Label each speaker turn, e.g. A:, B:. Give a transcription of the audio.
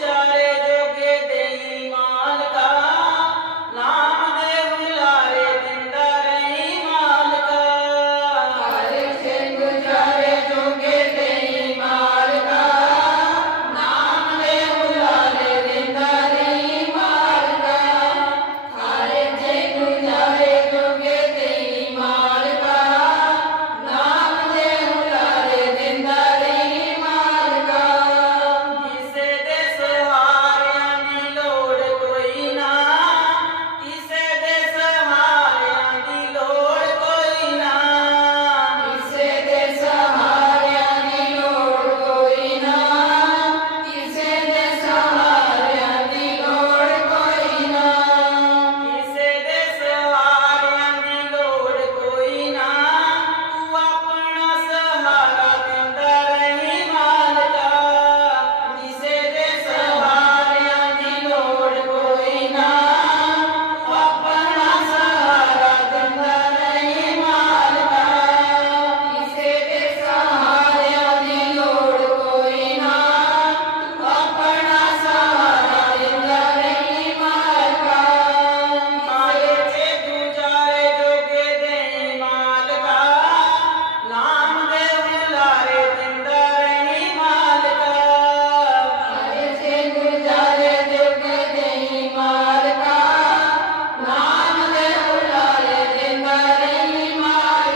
A: जाने